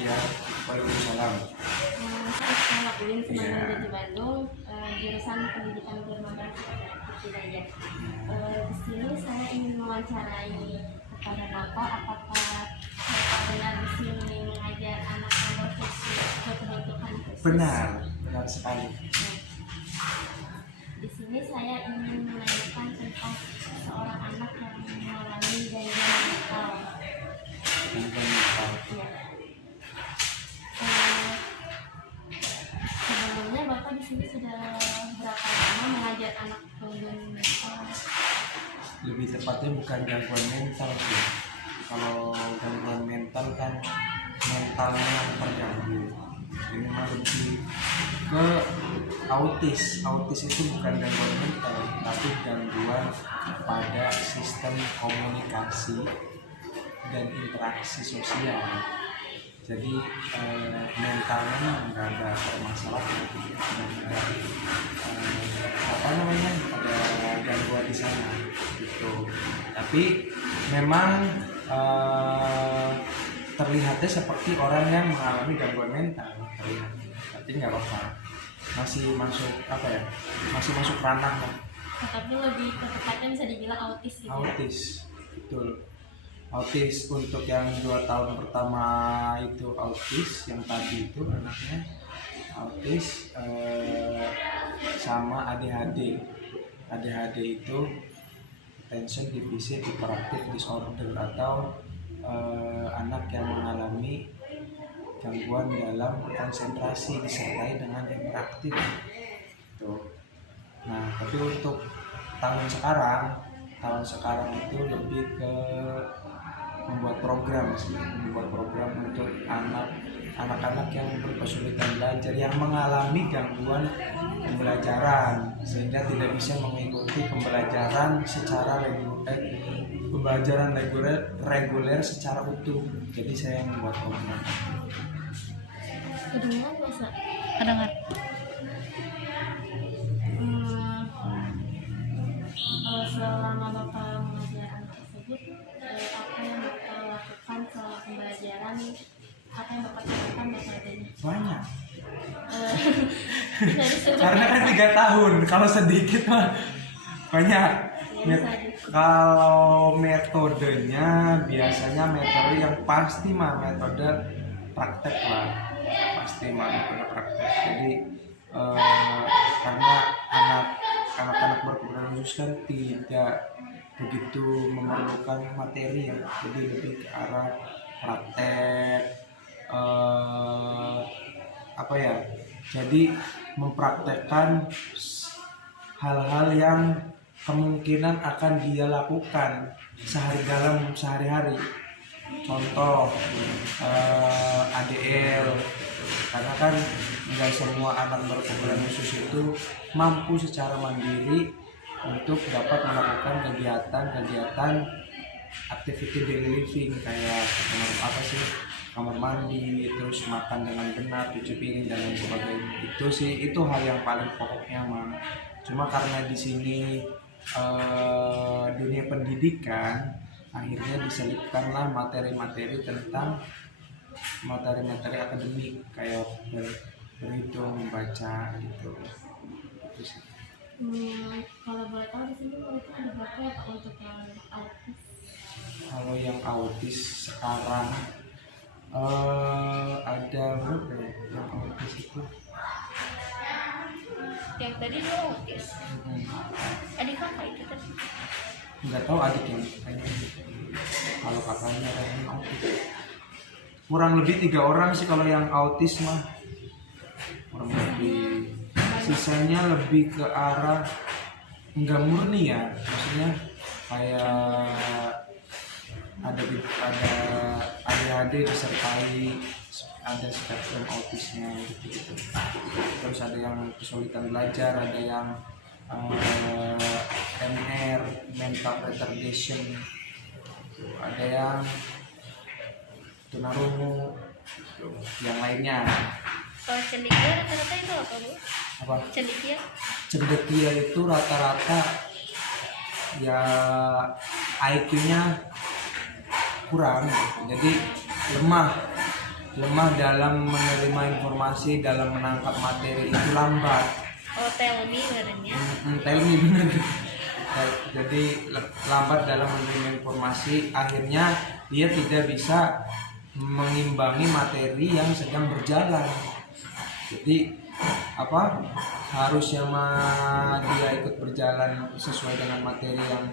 Ya, Waalaikumsalam. Saya Ulin Iya. Semangat di Bandung, jurusan Pendidikan Bermodal Hidayah. Di sini saya ingin mewawancarai kepada Bapak, apakah Bapak benar di sini mengajar anak yang berkebutuhan khusus? Benar sekali. Di sini saya ingin menanyakan tentang seorang anak yang mengalami gangguan mental. Gangguan mental. Ya. Sebelumnya Bapak di sini sudah berapa lama mengajar anak gangguan mental? Lebih tepatnya bukan gangguan mental sih. Kalau gangguan mental kan mentalnya yang terganggu. Ini mah lebih ke autis. Autis itu bukan gangguan mental, tapi gangguan pada sistem komunikasi dan interaksi sosial. Jadi mentalnya nggak ada masalah, ada gangguan di sana gitu. Tapi memang terlihatnya seperti orang yang mengalami gangguan mental terlihat. Tapi nggak apa-apa, masih masuk ranah lah. Tapi lebih tepatnya bisa dibilang autis gitu. Autis, betul. Autis untuk yang 2 tahun pertama itu autis, yang tadi itu anaknya autis sama ADHD. ADHD itu attention deficit hyperactive disorder, atau anak yang mengalami gangguan dalam konsentrasi disertai dengan hiperaktif. Tuh. Nah, tapi untuk tahun sekarang itu lebih ke membuat program untuk anak-anak yang berkesulitan belajar, yang mengalami gangguan pembelajaran sehingga tidak bisa mengikuti pembelajaran secara reguler secara utuh. Jadi saya membuat program. Kedengaran masa? Kedengar. Selama Bapak mengajar anak tersebut, apa yang Bapak lakukan selama pembelajaran? Apa yang Bapak lakukan metodenya? Banyak. Bisa disebut Karena kan 3 tahun, kalau sedikit mah banyak. Kalau metodenya biasanya metode yang pasti metode praktek lah, metode praktek. Jadi karena anak-anak berkebutuhan khusus kan tidak begitu memerlukan materi ya, jadi lebih ke arah praktek, jadi mempraktekkan hal-hal yang kemungkinan akan dia lakukan sehari-hari. Contoh ADL, karena kan nggak semua anak berkebutuhan khusus itu mampu secara mandiri untuk dapat melakukan kegiatan activity daily living, kayak kamar mandi, terus makan dengan benar, cuci piring dan lain sebagainya. Itu hal yang paling pokoknya mah. Cuma karena di sini dunia pendidikan, akhirnya diselipkanlah materi-materi akademik kayak berhitung, membaca gitu. Kalau boleh tahu di sini mereka ada berapa ya Pak untuk yang autis? Kalau yang autis sekarang ada berapa ya yang autis itu? Yang tadi dia autis. Adik kakak itu tadi. Nggak tahu adik yang kayaknya. Kalau kakaknya ada yang autis. Kurang lebih 3 orang sih kalau yang autis mah. Kurang lebih. Sisanya lebih ke arah nggak murni ya, maksudnya kayak ada ADHD disertai ada spektrum autisnya gitu. Terus ada yang kesulitan belajar, ada yang MR, mental retardation, ada yang tunarungu, yang lainnya. Kalau cendekia rata-rata itu apa Bu? Apa? Cendekia itu rata-rata ya IQ-nya kurang, jadi lemah lemah dalam menerima informasi, dalam menangkap materi itu lambat. Oh, tell me badannya. Tell me bener. Jadi lambat dalam menerima informasi, akhirnya dia tidak bisa mengimbangi materi yang sedang berjalan. Jadi harusnya dia ikut berjalan sesuai dengan materi yang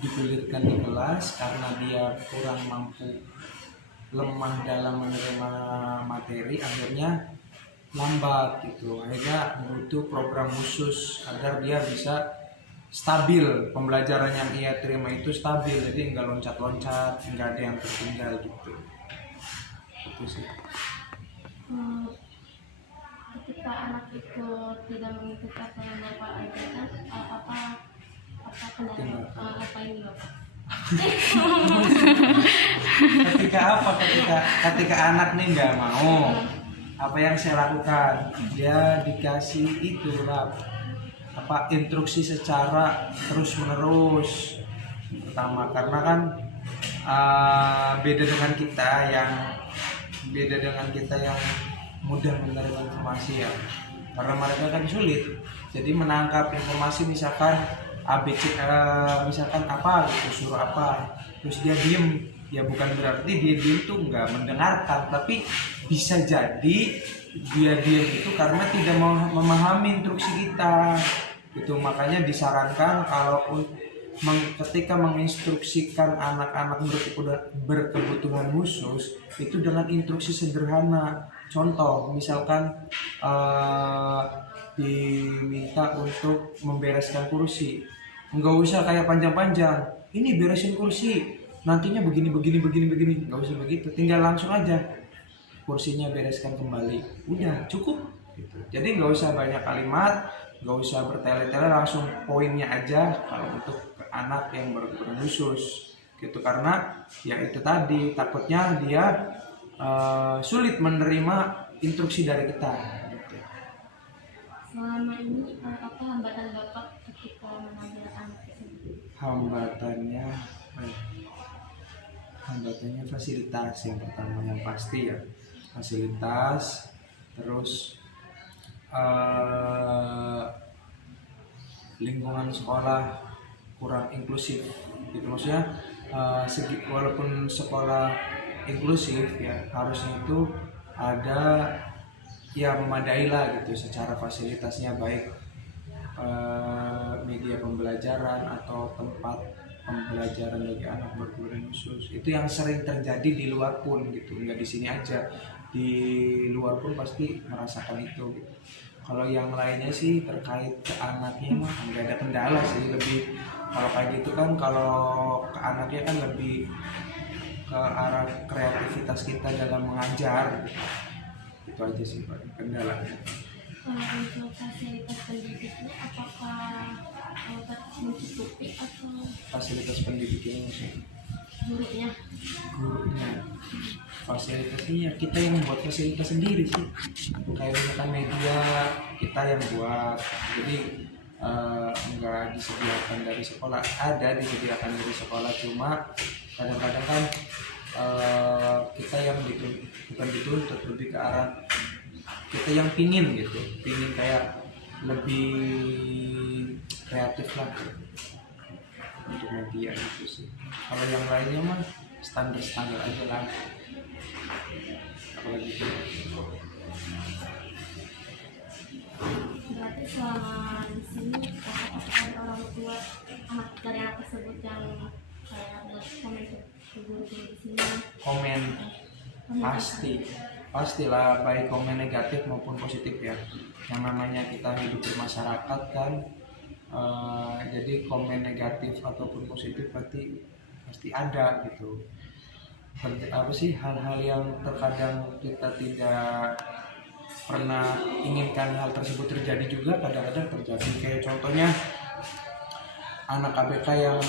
digulirkan di kelas, karena dia kurang mampu, lemah dalam menerima materi, akhirnya lambat gitu. Akhirnya butuh program khusus agar dia bisa stabil, pembelajaran yang ia terima itu stabil, jadi nggak loncat-loncat, nggak ada yang tertinggal gitu. Itu sih. Ketika anak itu tidak mengikuti apa yang Bapak ajarkan, apa kendala, apa ini Bapak? Ketika anak nih nggak mau, apa yang saya lakukan? Dia dikasih itu lah, instruksi secara terus menerus. Pertama, karena kan beda dengan kita yang mudah menerima informasi ya, karena mereka kan sulit. Jadi menangkap informasi, misalkan ABC, misalkan apa gitu, suruh apa, terus dia diem, ya bukan berarti dia diem tuh nggak mendengarkan, tapi bisa jadi dia diem itu karena tidak memahami instruksi kita gitu. Makanya disarankan kalau ketika menginstruksikan anak-anak berkebutuhan khusus itu dengan instruksi sederhana. Contoh, misalkan diminta untuk membereskan kursi, nggak usah kayak panjang-panjang, ini beresin kursi, nantinya begini, nggak usah begitu, tinggal langsung aja kursinya bereskan kembali, udah cukup gitu. Jadi nggak usah banyak kalimat, nggak usah bertele-tele, langsung poinnya aja kalau untuk anak yang berkebutuhan khusus gitu. Karena ya itu tadi, takutnya dia sulit menerima instruksi dari kita gitu. Selama ini apa hambatan Bapak ketika mengajar anak tersebut? Hambatannya fasilitas yang pertama, yang pasti ya fasilitas. Terus lingkungan sekolah kurang inklusif gitu. Maksudnya walaupun sekolah inklusif ya, harusnya itu ada ya memadai lah gitu secara fasilitasnya, baik media pembelajaran atau tempat pembelajaran bagi anak berkebutuhan khusus. Itu yang sering terjadi di luar pun gitu, nggak di sini aja, di luar pun pasti merasakan itu gitu. Kalau yang lainnya sih terkait ke anaknya mah nggak ada kendala sih, lebih kalau kayak gitu kan, kalau ke anaknya kan lebih ke arah kreativitas kita dalam mengajar gitu. Itu aja sih Pak kendalanya. Untuk fasilitas pendidiknya apakah mencukupi atau Fasilitas pendidiknya maksudnya? gurunya? Fasilitasnya ya kita yang membuat fasilitas sendiri sih, kayak misalkan media kita yang buat, jadi enggak disediakan dari sekolah, ada disediakan dari sekolah, cuma kadang-kadang kan kita yang bukan dituntut, lebih ke arah kita yang pingin kayak lebih kreatif lah untuk media gitu sih. Kalau yang lainnya mah standar aja lah, apalagi itu. Berarti selama di sini apakah orang tua anak dari anak tersebut yang kayak komen ke guru di sini? Komen pastilah, baik komen negatif maupun positif ya. Yang namanya kita hidup di masyarakat kan, jadi komen negatif ataupun positif pasti ada gitu. Hal-hal yang terkadang kita tidak pernah inginkan hal tersebut terjadi juga kadang-kadang terjadi. Kayak contohnya anak KBK yang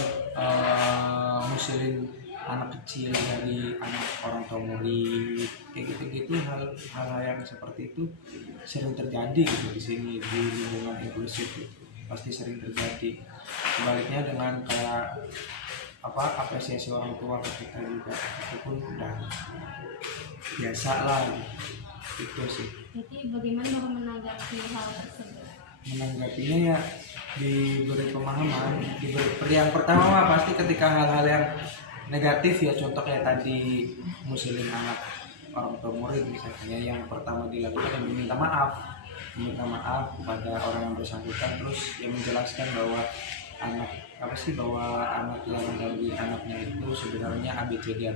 musilin anak kecil dari anak orang tua murid, kayak gitu hal-hal yang seperti itu sering terjadi gitu di sini, di lingkungan inklusif gitu. Pasti sering terjadi. Sebaliknya dengan kayak apresiasi orang tua ketika juga itu pun udah biasa lah itu sih. Jadi bagaimana Bapak menanggapi hal tersebut? Menanggapinya ya diberi pemahaman, yang pertama mah pasti ketika hal-hal yang negatif ya, contoh kayak tadi musilin anak orang tua murid misalnya, yang pertama dilakukan meminta maaf kepada orang yang bersangkutan, terus yang menjelaskan bahwa bahwa anak yang dari anaknya itu sebenarnya ABCD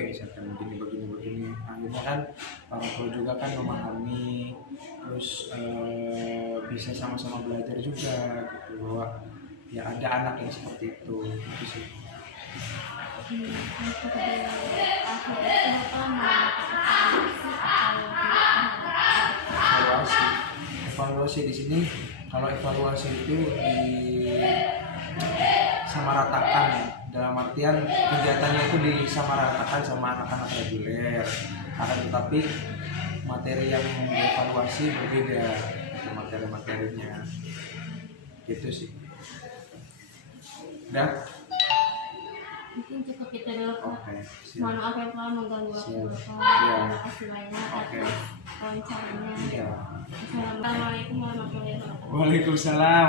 misalkan begini, akhirnya kan orang tua juga kan memahami, terus bisa sama-sama belajar juga gitu, bahwa ya ada anak yang seperti itu sih. Untuk di akhir itu Bapak melakukan Evaluasi di sini, kalau evaluasi itu disamaratakan, dalam artian kegiatannya itu disamaratakan sama anak-anak reguler, akan tetapi materi yang dievaluasi berbeda, itu materi-materinya gitu sih. Udah? mungkin cukup itu dulu Pak. Oke, siap. Mohon maaf ya Pak mengganggu waktu Siap. Bapak. Iya. Terima kasih banyak Oke. atas wawancaranya. Iya. Assalamualaikum warahmatullahi wabarakatuh. Waalaikumsalam.